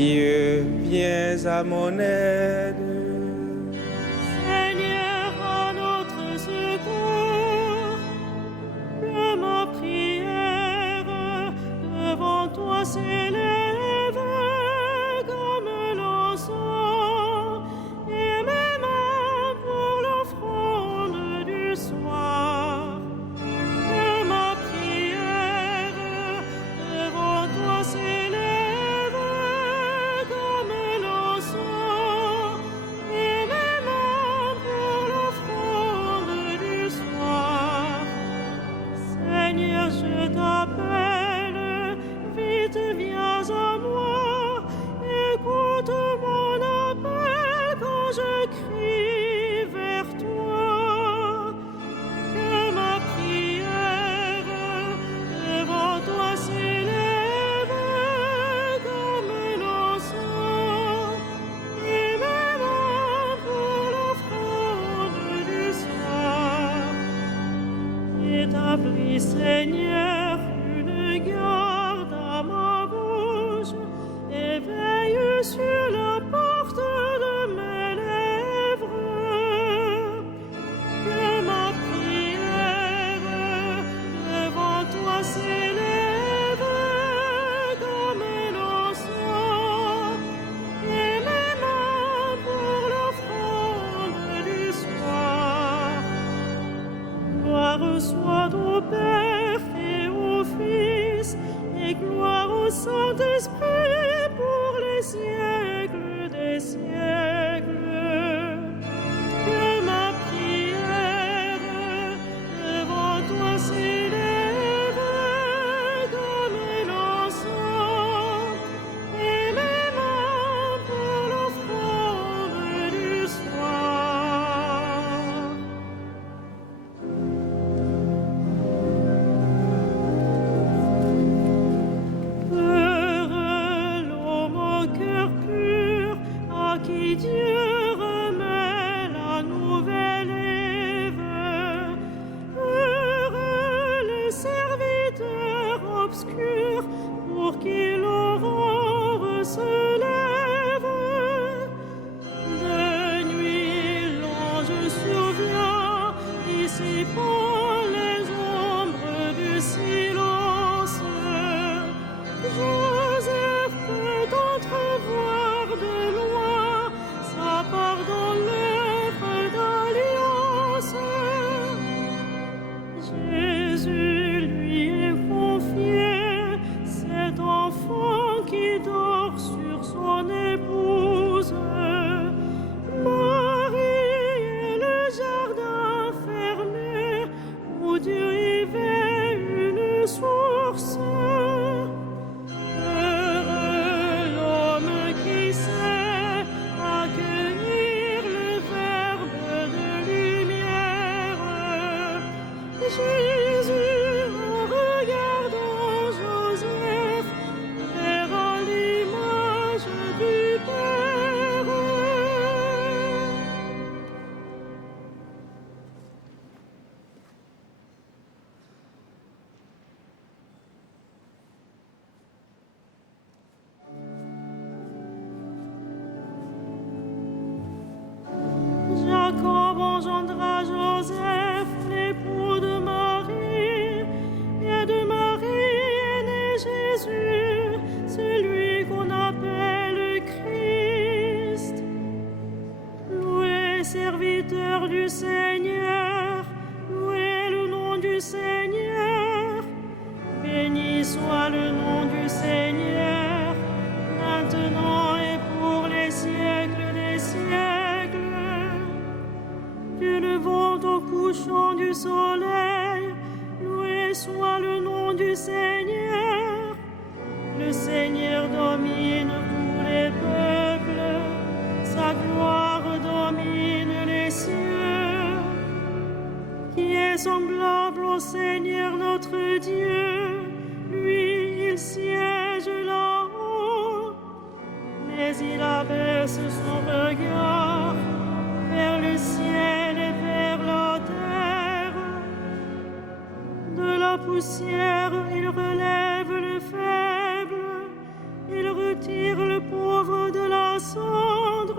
Dieu, viens à mon aide. Seigneur, à notre secours, que ma prière devant toi s'élève comme l'encens, et mes mains pour l'offrande du soir. Que ma prière devant toi s'élève comme l'encens, et mes mains pour l'offrande du soir. Seigneur, je t'appelle, vite viens à moi, écoute mon appel quand je crie vers toi. Que ma prière devant toi s'élève comme l'encens, et mes mains pour l'offrande du soir. Établis, Seigneur, une garde à ma bouche, et veille sur la porte de mes lèvres. Que ma prière devant toi s'élève comme l'encens, et mes mains pour l'offrande du soir. Gloire soit au Père et au Fils, et gloire au Saint-Esprit pour les siècles des siècles. Que ma prière devant toi s'élève comme l'encens, et mes mains pour l'offrande du soir. Heureux l'homme au cœur pur, à qui Dieu remet la nouvelle Ève. Heureux le serviteur obscur, pour qui l'aurore se lève. De nuit l'ange survient, dissipant les ombres du silence. Joseph peut entrevoir de loin sa part dans l'œuvre d'alliance. Jésus lui est confié, cet enfant qui dort sur son épouse. Marie est le jardin fermé où Dieu y veille une source. Heureux l'homme qui sait accueillir le verbe de lumière. Jésus, en regardant Joseph, verra l'image du Père. Jacob engendra Joseph, l'époux de Marie, et de Marie est né Jésus, celui qu'on appelle Christ. Loué serviteur du Seigneur, loué le nom du Seigneur, béni soit le nom du Seigneur, maintenant et pour les siècles des siècles. Du levant au couchant du soleil, loué soit le nom du Seigneur. Le Seigneur domine tous les peuples, sa gloire domine les cieux. Qui est semblable au Seigneur notre Dieu, lui il siège là-haut, mais il abaisse son regard vers le ciel et vers la terre. De la poussière, il relève le faible, il retire le pauvre descendre,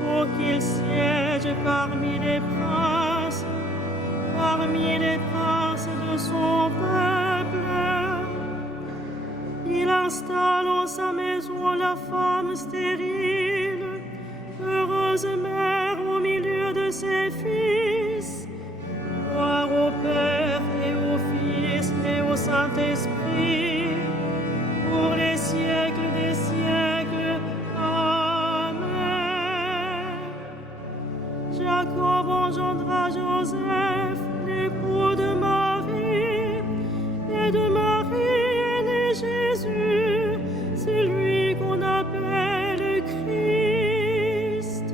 pour qu'il siège parmi les princes de son peuple. Il installe en sa maison la femme stérile, heureuse mère au milieu de ses fils. Gloire au Père et au Fils et au Saint-Esprit, pour les siècles des siècles. Amen. Jacob engendra Joseph, l'époux de Marie, et de Marie est né Jésus, c'est lui qu'on appelle Christ.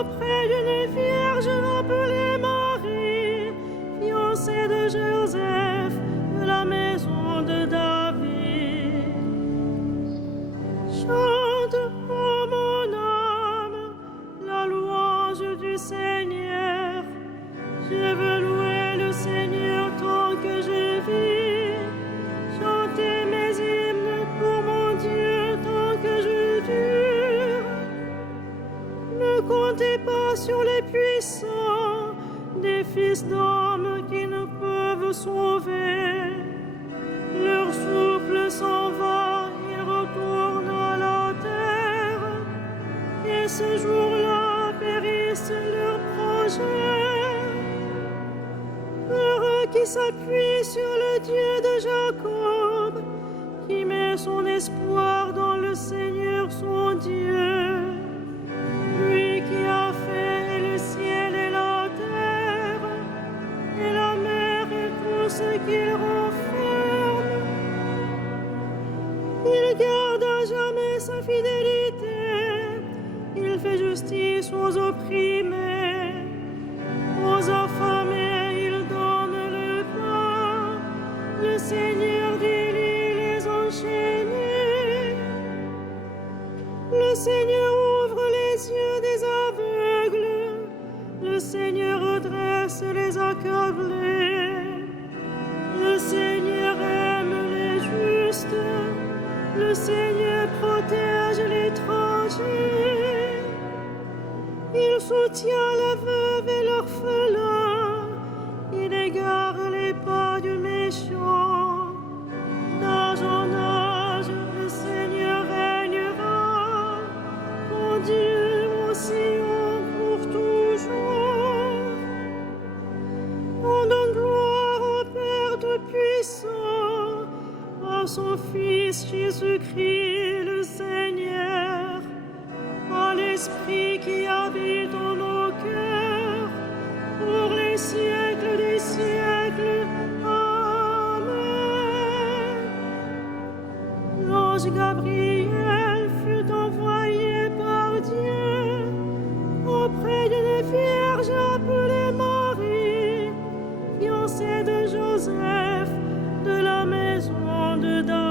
Auprès d'une vierge appelée Marie, fiancée de Joseph, de la maison de David. Chante, ô mon âme, la louange du Seigneur. Je veux louer le Seigneur tant que je vis. Chanter mes hymnes pour mon Dieu tant que je dure. Ne comptez pas sur les puissants, des fils d'hommes qui ne peuvent sauver. Leur souffle s'en va, ils retournent à la terre, et ce jour-là périssent leurs projets. Heureux qui s'appuie sur le Dieu de Jacob, qui met son espoir dans le Seigneur son Dieu. Lui qui a fait le ciel et la terre, et la mer et tout ce qu'il renferme. Il garde à jamais sa fidélité, il fait justice aux opprimés, aux affamés il donne le pain. Le Seigneur délie les enchaînés. Le Seigneur ouvre les yeux des aveugles. Le Seigneur redresse les accablés. Le Seigneur aime les justes. Le Seigneur protège l'étranger. Il soutient la veuve et l'orphelin. Il égare les pas du méchant. D'âge en âge, le Seigneur régnera. Mon Dieu aussi pour toujours. On donne gloire au Père Tout-Puissant, à son Fils Jésus-Christ le Seigneur, à l'Esprit qui habite en nos cœurs, pour les siècles des siècles. Amen. l'ange Gabriel fut envoyé par Dieu auprès d'une vierge appelée Marie, fiancée de Joseph, de la maison de David.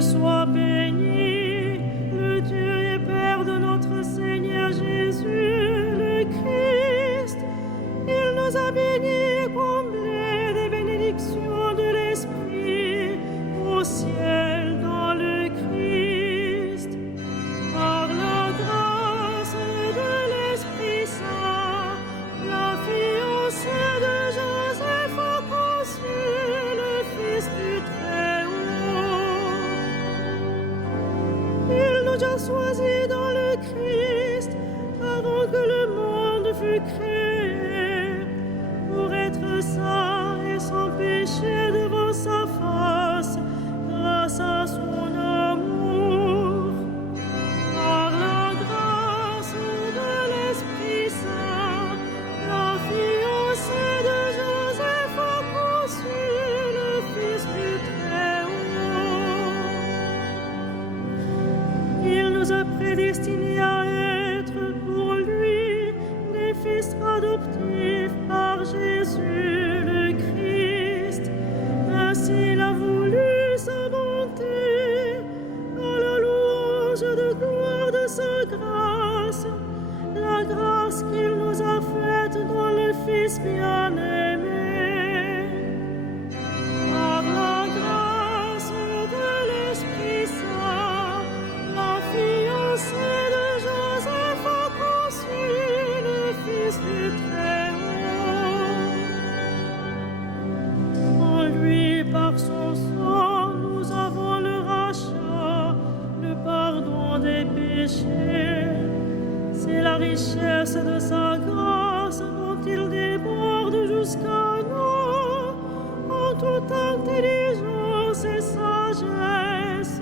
Sois béni, le Dieu et Père de notre Seigneur Jésus, le Christ. Il nous a bénis et comblés des bénédictions de l'Esprit au ciel dans le Christ. Par la grâce de l'Esprit Saint, la fiancée de Joseph a conçu le Fils du Très-Haut. Il nous a choisis dans le Christ avant que le monde fût créé, pour être saints et sans péché devant sa face, grâce à son amour. Par la grâce de l'Esprit Saint, la fiancée de Joseph a conçu le Fils du Très-Haut. Il nous a prédestinés à être pour lui des fils adoptifs par Jésus le Christ. Ainsi il a voulu sa bonté, à la louange de gloire de sa grâce, la grâce qu'il nous a faite dans le Fils bien-aimé. Par la grâce de l'Esprit Saint, la fiancée de Joseph a conçu le Fils du Très-Haut. En lui, par son sang, nous avons le rachat, le pardon des péchés. C'est la richesse de sa grâce dont il déborde jusqu'à nous, en toute intelligence et sagesse.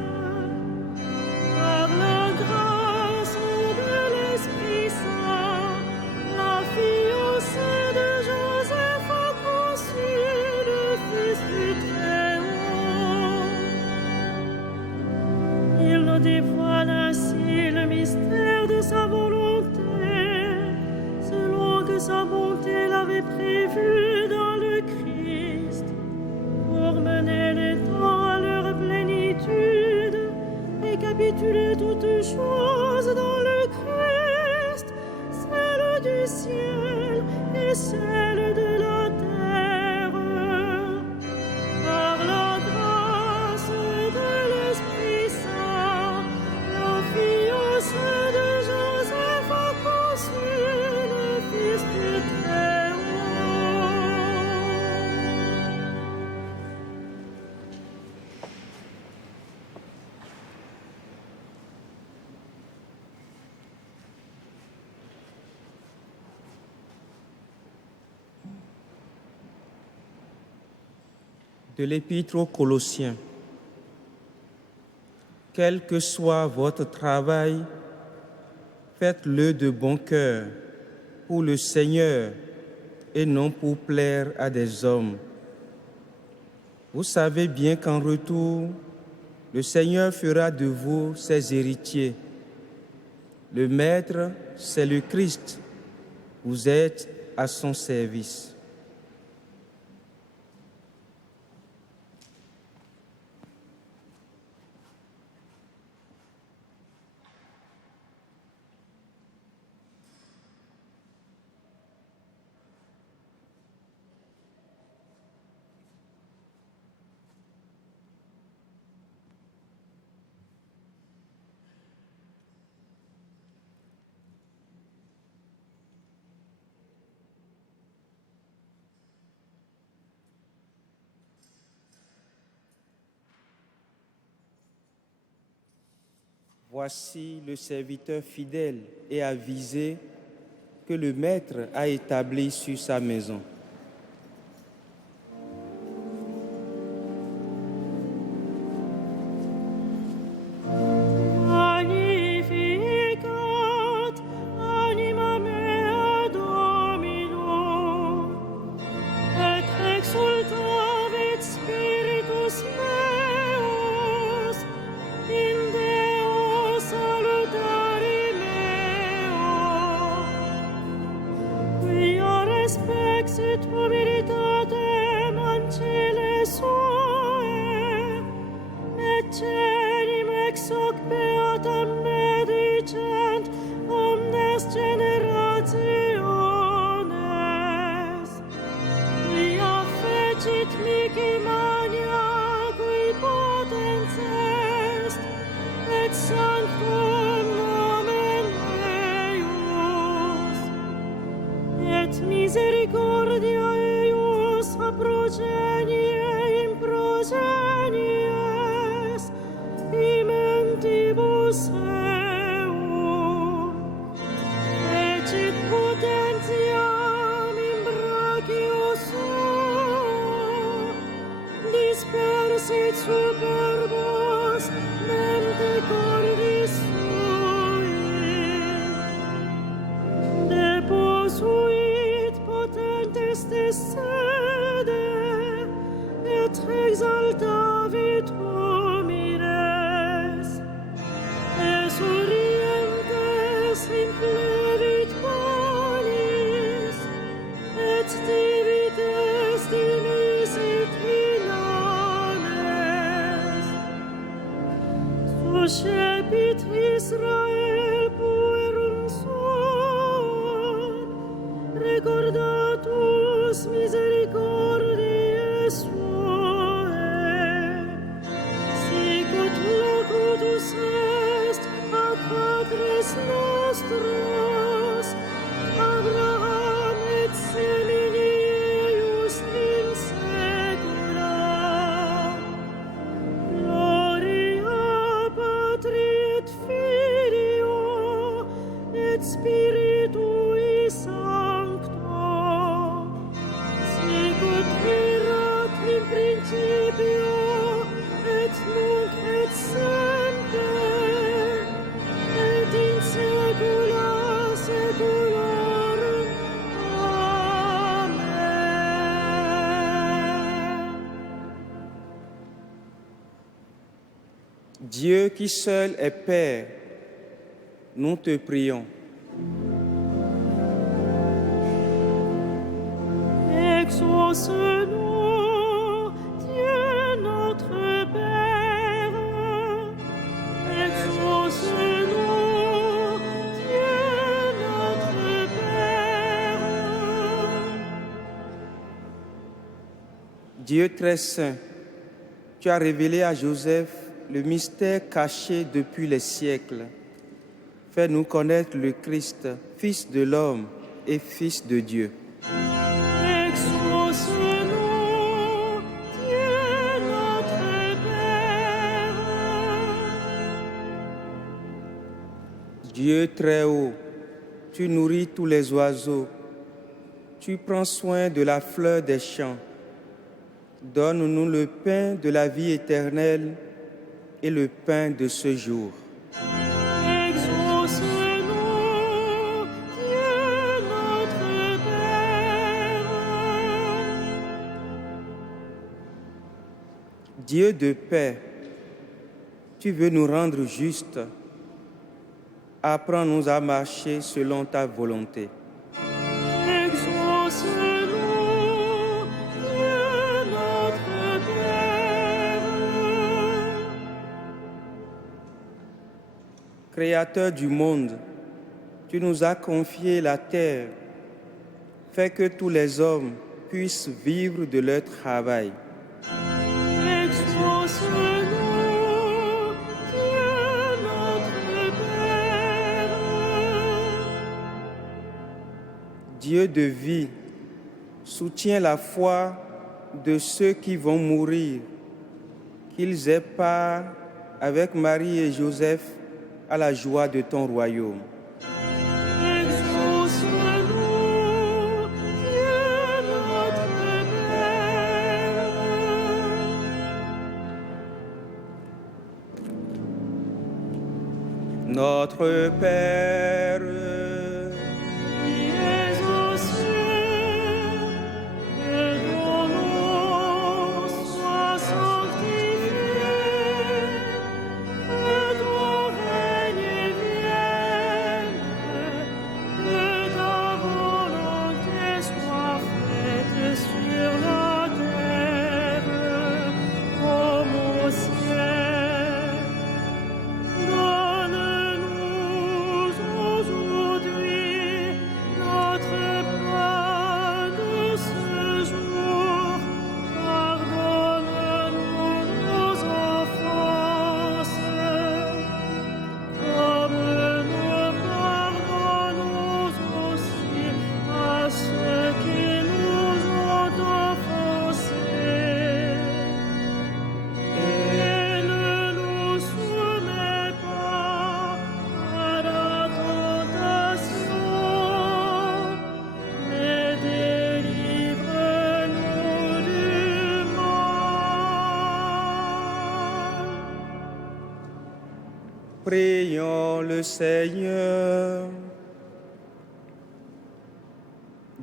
Par la grâce de l'Esprit Saint, la fiancée de Joseph a conçu le Fils du Très-Haut. Il nous dévoile ainsi le mystère de sa volonté, selon que sa bonté l'avait prévu dans le Christ, pour mener les temps à leur plénitude et capituler toutes choses dans le Christ, celle du ciel et celle de la terre. Par la grâce de l'Esprit Saint, la fiancée de Joseph De l'Épître aux Colossiens. Quel que soit votre travail, faites-le de bon cœur pour le Seigneur et non pour plaire à des hommes. Vous savez bien qu'en retour, le Seigneur fera de vous ses héritiers. Le Maître, c'est le Christ. Vous êtes à son service. Voici le serviteur fidèle et avisé que le Maître a établi sur sa maison. Magnificat anima mea Domino, et exultavit spiritus meus in Deo salutari meo, quia respexit humilitatem ancile suae, et cenim ex hoc beatam medicent omnes generationes, quia fecit mihi mania qui potens est, et sanctum nomen eius, et misericordia eius a progenie in progenies, imentibus eum, fecit potentiam in brachio suo, dispersit superbos mente cordis sui, deposuit potentes de sede, et exaltavit homines, esurientes implevit panis, et divides dimisit inanes. Suscepit Israel puerum suum, recordatus misericordiae suae, sicut locutus est ad patres nostros, Abraham et semini eius in saecula. Gloria Patri et Filio et Spiritui Sancto, sicut erat in principio et nunc et semper, et in saecula saeculorum. Amen. Dieu qui seul est Père, nous te prions. Exauce nous, Dieu notre Père. Exauce nous, Dieu notre Père. Dieu très saint, tu as révélé à Joseph le mystère caché depuis les siècles. Fais-nous connaître le Christ, Fils de l'homme et Fils de Dieu. Exauce nous, Dieu notre Père. Dieu très haut, tu nourris tous les oiseaux, tu prends soin de la fleur des champs. Donne-nous le pain de la vie éternelle et le pain de ce jour. Exauce-nous, Dieu notre Père. Dieu de paix, tu veux nous rendre justes. Apprends-nous à marcher selon ta volonté. Exauce-nous, Dieu notre Père. Créateur du monde, tu nous as confié la terre. Fais que tous les hommes puissent vivre de leur travail. Exauce-nous, Dieu notre Père. Dieu de vie, soutiens la foi de ceux qui vont mourir, qu'ils aient part avec Marie et Joseph à la joie de ton royaume. Exauce-nous, Dieu notre Père. Notre Père, Qui es aux cieux, que ton nom soit sanctifié, que ton règne vienne, que ta volonté soit faite sur la terre comme au ciel. Donne-nous aujourd'hui notre pain de ce jour. Pardonne-nous nos offenses, comme nous pardonnons aussi à ceux qui nous ont offensés. Et ne nous soumets pas à la tentation, mais délivre-nous du mal. prions le Seigneur.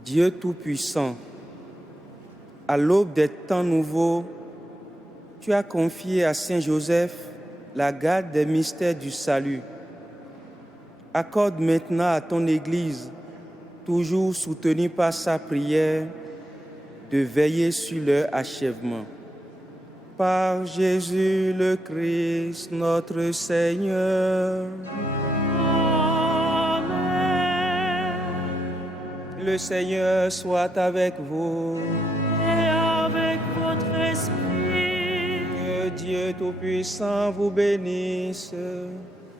Dieu Tout-Puissant, à l'aube des temps nouveaux, tu as confié à Saint Joseph la garde des mystères du salut. Accorde maintenant à ton Église, toujours soutenue par sa prière, de veiller sur leur achèvement. Par Jésus le Christ, notre Seigneur. Amen. Le Seigneur soit avec vous. Et avec votre esprit, Que Dieu Tout-Puissant vous bénisse,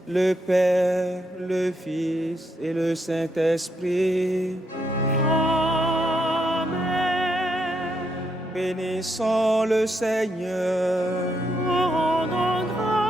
le Père, le Fils et le Saint-Esprit. Amen. Bénissons le Seigneur. Nous rendons grâce